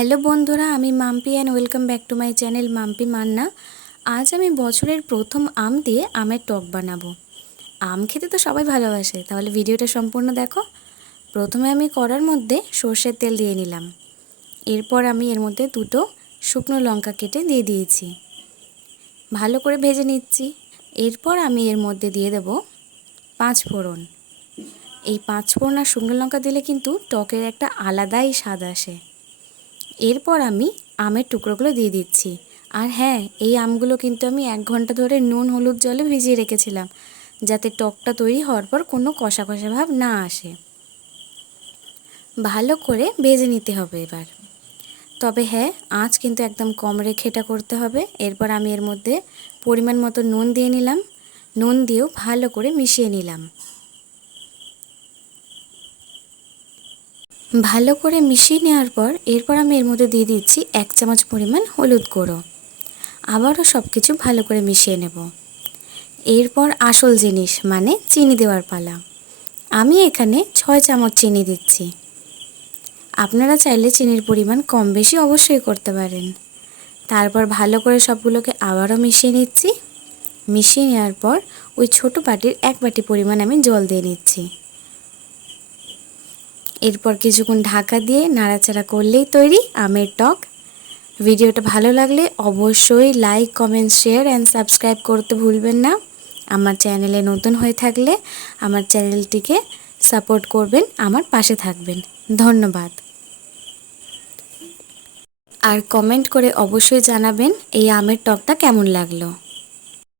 Hello বন্ধুরা, আমি Mampi and welcome back to my channel Mampi Manna. আজ আমি বছরের প্রথম আম দিয়ে আমের টক বানাবো। আম খেতে তো সবাই ভালোবাসে, তাহলে ভিডিওটা সম্পূর্ণ দেখো। প্রথমে আমি কড়ার মধ্যে সর্ষের তেল দিয়ে নিলাম। এরপর আমি এর মধ্যে দুটো শুকনো লঙ্কা কেটে দিয়ে দিয়েছি, ভালো করে ভেজে নিচ্ছি। এরপর আমি এর মধ্যে দিয়ে দেব 5 ফোড়ন। এই 5 ফোড়ন আর শুকনো লঙ্কা দিলে কিন্তু টকের একটা আলাদাই স্বাদ আসে। এরপর আমি আমের টুকরোগুলো দিয়ে দিচ্ছি। আর হ্যাঁ, এই আমগুলো কিন্তু আমি 1 ঘন্টা ধরে নুন হলুদ জলে ভিজিয়ে রেখেছিলাম, যাতে টকটা তৈরি হওয়ার পর কোনো কষা কষা ভাব না আসে। ভালো করে ভেজে নিতে হবে এবার। তবে হ্যাঁ, আঁচ কিন্তু একদম কম রেখে এটা করতে হবে। এরপর আমি এর মধ্যে পরিমাণ মতো নুন দিয়ে নিলাম। নুন দিয়েও ভালো করে মিশিয়ে নিলাম। ভালো করে মিশিয়ে নেওয়ার পর এরপর আমি এর মধ্যে দিয়ে দিচ্ছি 1 চামচ পরিমাণ হলুদ গুঁড়ো। আবারও সব কিছু ভালো করে মিশিয়ে নেব। এরপর আসল জিনিস মানে চিনি দেওয়ার পালা। আমি এখানে 6 চামচ চিনি দিচ্ছি। আপনারা চাইলে চিনির পরিমাণ কম বেশি অবশ্যই করতে পারেন। তারপর ভালো করে সবগুলোকে আবারও মিশিয়ে নিচ্ছি। মিশিয়ে নেওয়ার পর ওই ছোটো বাটির 1 বাটি পরিমাণ আমি জল দিয়ে নিচ্ছি। এরপর কিছুক্ষণ ঢাকা দিয়ে নাড়াচাড়া করলেই তৈরি আমের টক। ভিডিওটা ভালো লাগলে অবশ্যই like, comment, share and subscribe করতে ভুলবেন না। আমার চ্যানেলে নতুন হয়ে থাকলে আমার চ্যানেলটিকে সাপোর্ট করবেন, আমার পাশে থাকবেন। ধন্যবাদ। আর কমেন্ট করে অবশ্যই জানাবেন এই আমের টকটা কেমন লাগলো।